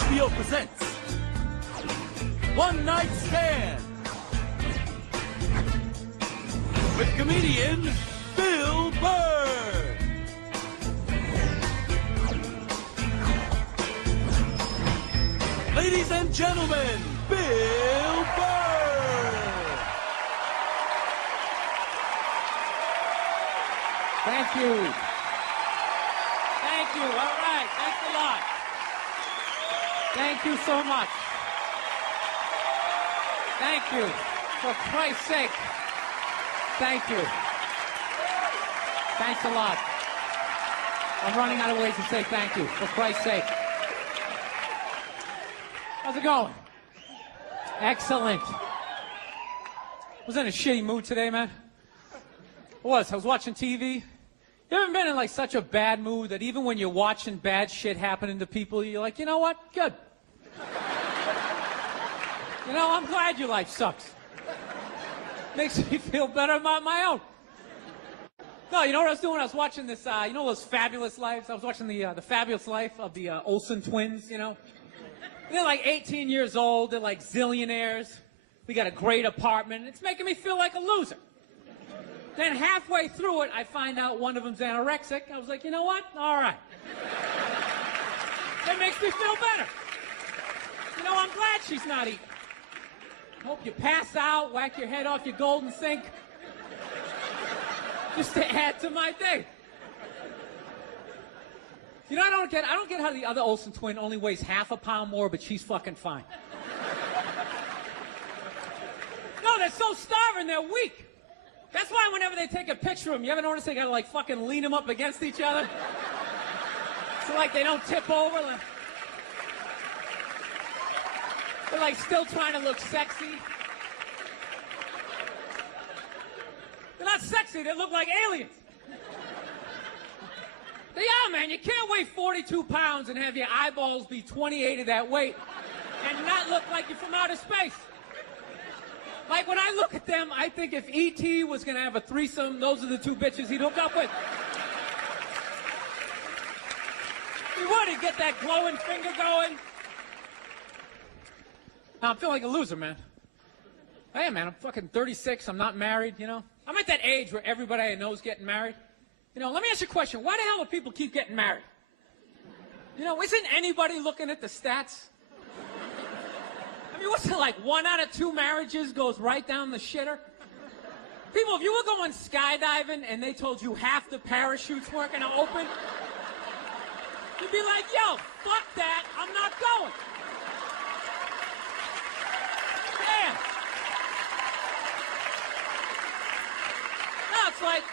HBO presents One Night Stand with comedian Bill Burr. Ladies and gentlemen, Bill Burr. Thank you. Thank you. All right. Thanks a lot. Thank you so much. Thank you. For Christ's sake. Thank you. Thanks a lot. I'm running out of ways to say thank you. For Christ's sake. How's it going? Excellent. I was in a shitty mood today, man. I was watching TV. You ever been in like such a bad mood that even when you're watching bad shit happening to people, you're like, you know what? Good. You know, I'm glad your life sucks. Makes me feel better about my own. No, you know what I was doing? I was watching this, you know those Fabulous Lives? I was watching the Fabulous Life of the Olsen twins, you know? They're like 18 years old. They're like zillionaires. We got a great apartment. It's making me feel like a loser. Then halfway through it, I find out one of them's anorexic. I was like, you know what? All right. That makes me feel better. You know, I'm glad she's not eating. Hope you pass out, whack your head off your golden sink. Just to add to my day. You know, I don't get how the other Olsen twin only weighs half a pound more, but she's fucking fine. No, they're so starving, they're weak. That's why whenever they take a picture of them, you ever notice they gotta like fucking lean them up against each other? So like they don't tip over. Like, they're like still trying to look sexy. They're not sexy, they look like aliens. They are, man. You can't weigh 42 pounds and have your eyeballs be 28 of that weight and not look like you're from outer space. Like, when I look at them, I think if E.T. was going to have a threesome, those are the two bitches he'd hook up with. He would. He'd get that glowing finger going. Now, I'm feeling like a loser, man. Hey, man, I'm fucking 36. I'm not married, you know? I'm at that age where everybody I know is getting married. You know, let me ask you a question. Why the hell do people keep getting married? You know, isn't anybody looking at the stats? I mean, what's it like? 1 out of 2 marriages goes right down the shitter? People, if you were going skydiving and they told you half the parachutes weren't going to open, you'd be like, yo, fuck that, I'm not going. Damn. No, it's like,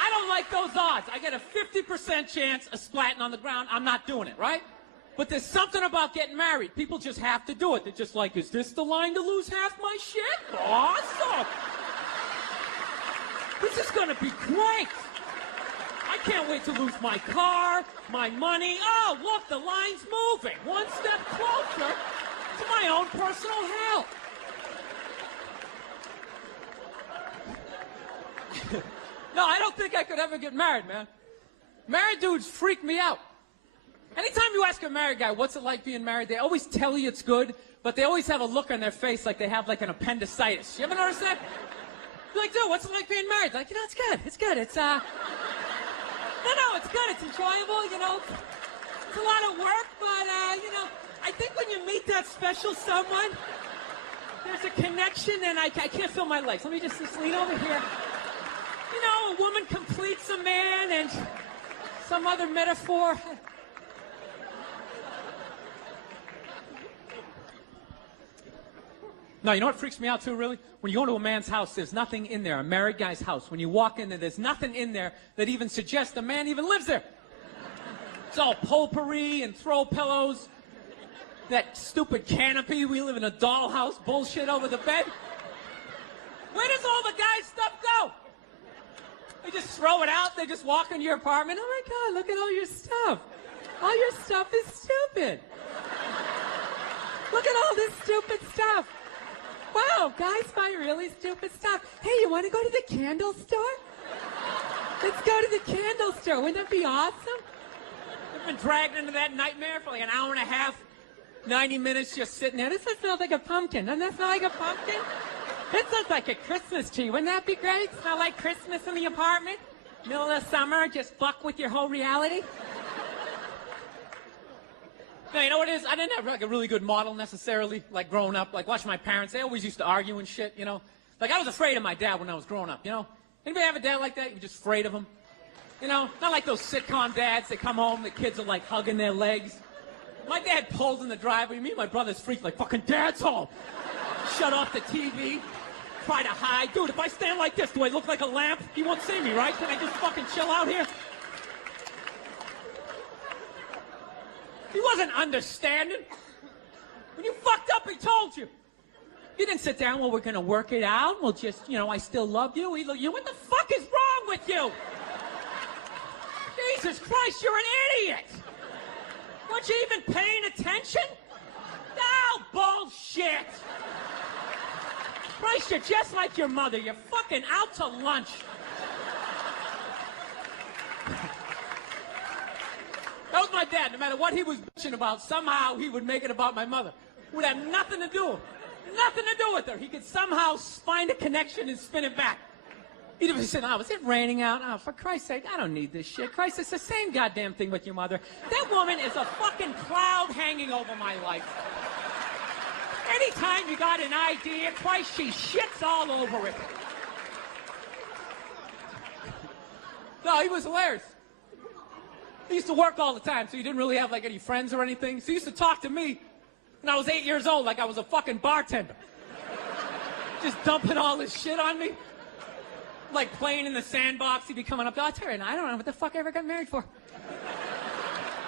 I don't like those odds. I get a 50% chance of splatting on the ground. I'm not doing it, right? But there's something about getting married. People just have to do it. They're just like, is this the line to lose half my shit? Awesome. This is going to be great. I can't wait to lose my car, my money. Oh, look, the line's moving. One step closer to my own personal hell. No, I don't think I could ever get married, man. Married dudes freak me out. Anytime you ask a married guy, what's it like being married, they always tell you it's good, but they always have a look on their face like they have like an appendicitis. You ever notice that? You're like, dude, what's it like being married? Like, you know, it's good. It's good. It's, no, it's good. It's enjoyable, you know. It's a lot of work, but, you know, I think when you meet that special someone, there's a connection, and I can't feel my legs. Let me just lean over here. You know, a woman completes a man, and some other metaphor. No, you know what freaks me out too, really? When you go to a man's house, there's nothing in there, a married guy's house. When you walk in there, there's nothing in there that even suggests the man even lives there. It's all potpourri and throw pillows. That stupid canopy, we live in a dollhouse bullshit over the bed. Where does all the guy's stuff go? They just throw it out, they just walk into your apartment. Oh my God, look at all your stuff. All your stuff is stupid. Look at all this stupid stuff. Wow, guys buy really stupid stuff. Hey, you want to go to the candle store? Let's go to the candle store. Wouldn't that be awesome? I've been dragged into that nightmare for like an hour and a half. 90 minutes just sitting there. This smells like a pumpkin. Doesn't that smell like a pumpkin? This looks like a Christmas tree. Wouldn't that be great? Smell like Christmas in the apartment? Middle of the summer, just buck with your whole reality? No, you know what it is? I didn't have like a really good model necessarily, like growing up. Like watching my parents, they always used to argue and shit, you know? Like I was afraid of my dad when I was growing up, you know? Anybody have a dad like that? You were just afraid of him? You know? Not like those sitcom dads that come home, the kids are like hugging their legs. My dad pulls in the driveway. Me and my brother's freaked like, fucking dad's home. Shut off the TV. Try to hide. Dude, if I stand like this, do I look like a lamp? He won't see me, right? Can I just fucking chill out here? He wasn't understanding. When you fucked up, he told you. He didn't sit down, well, we're going to work it out. We'll just, you know, I still love you. He looked, what the fuck is wrong with you? Jesus Christ, you're an idiot. Weren't you even paying attention? No, bullshit. Christ, you're just like your mother. You're fucking out to lunch. That was my dad. No matter what he was bitching about, somehow he would make it about my mother. It would have nothing to do with her. He could somehow find a connection and spin it back. He'd be saying, oh, is it raining out? Oh, for Christ's sake, I don't need this shit. Christ, it's the same goddamn thing with your mother. That woman is a fucking cloud hanging over my life. Anytime you got an idea, Christ, she shits all over it. No, he was hilarious. He used to work all the time, so he didn't really have, like, any friends or anything. So he used to talk to me when I was 8 years old like I was a fucking bartender. Just dumping all this shit on me. Like playing in the sandbox, he'd be coming up. I'll tell you, I don't know what the fuck I ever got married for.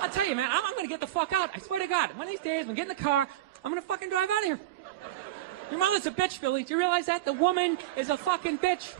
I'll tell you, man, I'm going to get the fuck out. I swear to God. One of these days, I'm going to get in the car. I'm going to fucking drive out of here. Your mother's a bitch, Billy. Do you realize that? The woman is a fucking bitch.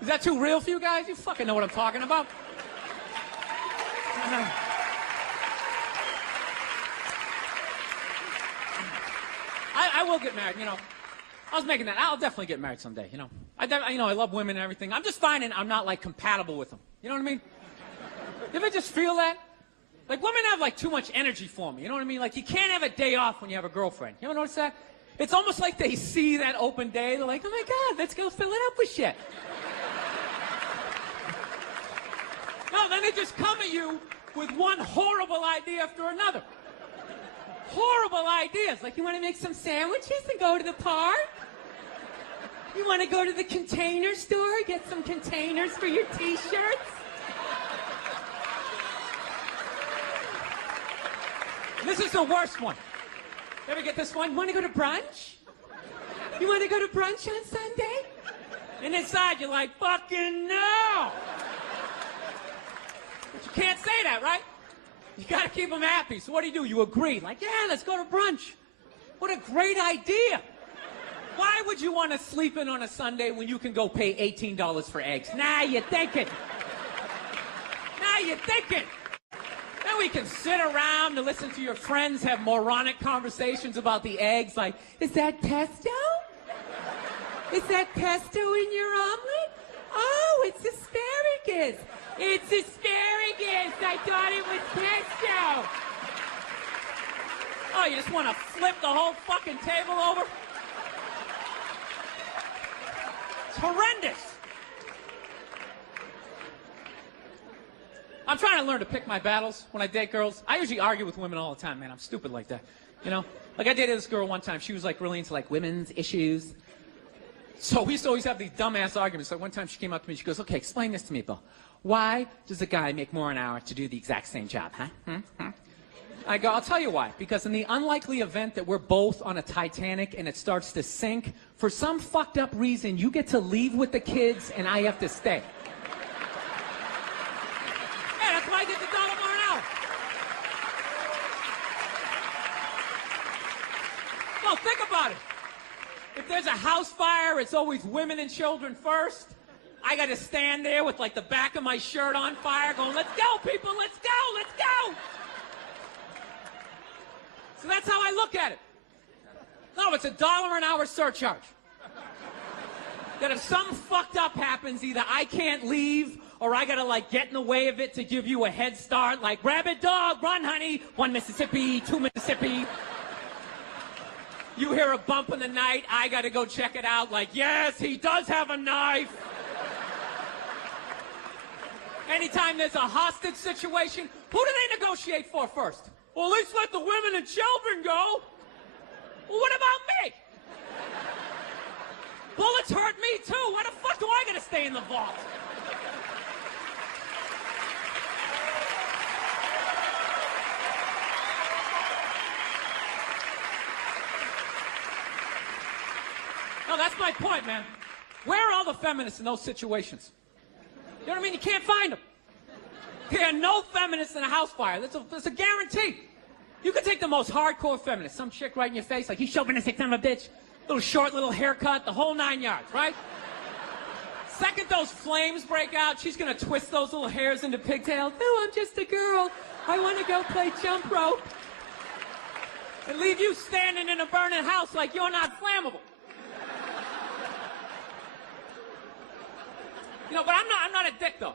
Is that too real for you guys? You fucking know what I'm talking about. I will get married, you know. I was making that. I'll definitely get married someday, you know. I love women and everything. I'm just finding I'm not, like, compatible with them. You know what I mean? You ever just feel that? Like, women have, like, too much energy for me. You know what I mean? Like, you can't have a day off when you have a girlfriend. You ever notice that? It's almost like they see that open day. They're like, oh, my God, let's go fill it up with shit. No, then they just come at you with one horrible idea after another. Horrible ideas. Like, you want to make some sandwiches and go to the park? You want to go to the Container store, get some containers for your T-shirts? This is the worst one. You ever get this one? Want to go to brunch? You want to go to brunch on Sunday? And inside you're like, fucking no! But you can't say that, right? You gotta keep them happy. So what do? You agree. Like, yeah, let's go to brunch. What a great idea. Why would you want to sleep in on a Sunday when you can go pay $18 for eggs? Now you're thinking. Now you're thinking. Then we can sit around and listen to your friends have moronic conversations about the eggs. Like, is that pesto? Is that pesto in your omelet? Oh, it's asparagus. It's asparagus. I thought it was pesto. Oh, you just want to flip the whole fucking table over? It's horrendous. I'm trying to learn to pick my battles when I date girls. I usually argue with women all the time, man. I'm stupid like that, you know? Like, I dated this girl one time. She was, like, really into, like, women's issues. So we used to always have these dumbass arguments. Like, one time she came up to me, she goes, okay, explain this to me, Bill. Why does a guy make more an hour to do the exact same job, huh? I go, I'll tell you why. Because in the unlikely event that we're both on a Titanic and it starts to sink, for some fucked up reason, you get to leave with the kids and I have to stay. Yeah, that's why I get the $1 more an hour. Well, think about it. If there's a house fire, it's always women and children first. I got to stand there with, like, the back of my shirt on fire going, let's go, people, let's go, let's go. So that's how I look at it. No, it's a $1 an hour surcharge. That if something fucked up happens, either I can't leave or I gotta, like, get in the way of it to give you a head start, like, rabid dog, run, honey, 1 Mississippi, 2 Mississippi. You hear a bump in the night, I gotta go check it out, like, yes, he does have a knife. Anytime there's a hostage situation, who do they negotiate for first? Well, at least let the women and children go. Well, what about me? Bullets hurt me, too. Why the fuck do I gotta stay in the vault? No, that's my point, man. Where are all the feminists in those situations? You know what I mean? You can't find them. There are no feminists in a house fire. That's a guarantee. You could take the most hardcore feminist, some chick right in your face, like, you chauvinistic son of a bitch, little short, little haircut, the whole 9 yards, right? Second those flames break out, she's gonna twist those little hairs into pigtails. No, I'm just a girl. I want to go play jump rope. And leave you standing in a burning house like you're not flammable. You know, but I'm not a dick, though.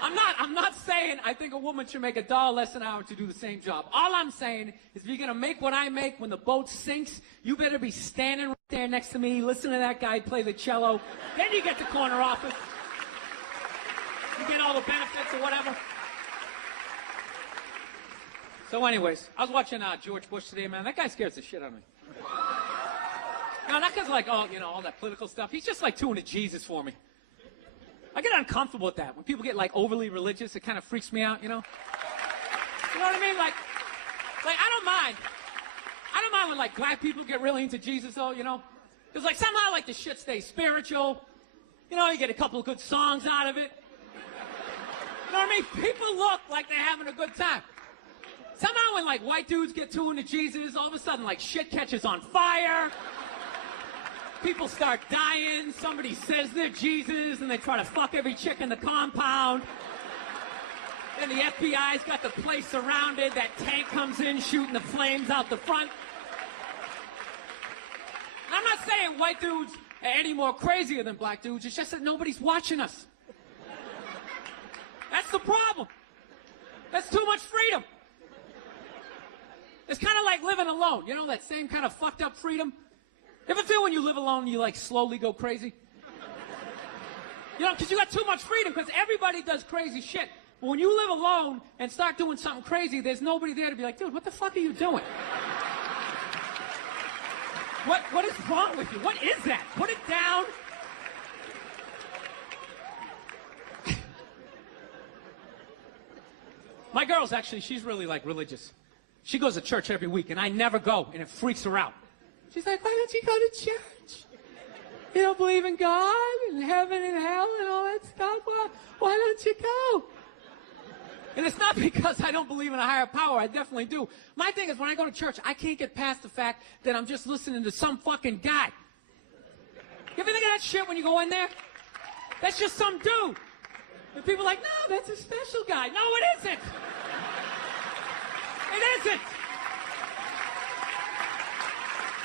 I'm not saying I think a woman should make $1 less an hour to do the same job. All I'm saying is if you're going to make what I make when the boat sinks, you better be standing right there next to me, listen to that guy play the cello. Then you get the corner office. You get all the benefits or whatever. So anyways, I was watching George Bush today, man. That guy scares the shit out of me. No, not because, like, oh, you know, all that political stuff. He's just, like, tuning to Jesus for me. I get uncomfortable with that. When people get, like, overly religious, it kind of freaks me out, you know? You know what I mean? Like, I don't mind. I don't mind when, like, black people get really into Jesus, though, you know? Because, like, somehow, like, the shit stays spiritual. You know, you get a couple of good songs out of it. You know what I mean? People look like they're having a good time. Somehow when, like, white dudes get too into Jesus, all of a sudden, like, shit catches on fire. People start dying, somebody says they're Jesus, and they try to fuck every chick in the compound. Then the FBI's got the place surrounded, that tank comes in shooting the flames out the front. And I'm not saying white dudes are any more crazier than black dudes, it's just that nobody's watching us. That's the problem. That's too much freedom. It's kind of like living alone, you know, that same kind of fucked up freedom. You ever feel when you live alone, you, like, slowly go crazy? You know, because you got too much freedom, because everybody does crazy shit. But when you live alone and start doing something crazy, there's nobody there to be like, dude, what the fuck are you doing? What is wrong with you? What is that? Put it down. My girl's actually, she's really, like, religious. She goes to church every week, and I never go, and it freaks her out. She's like, why don't you go to church? You don't believe in God and heaven and hell and all that stuff? Why don't you go? And it's not because I don't believe in a higher power. I definitely do. My thing is when I go to church, I can't get past the fact that I'm just listening to some fucking guy. You ever think of that shit when you go in there? That's just some dude. And people are like, no, that's a special guy. No, it isn't. It isn't.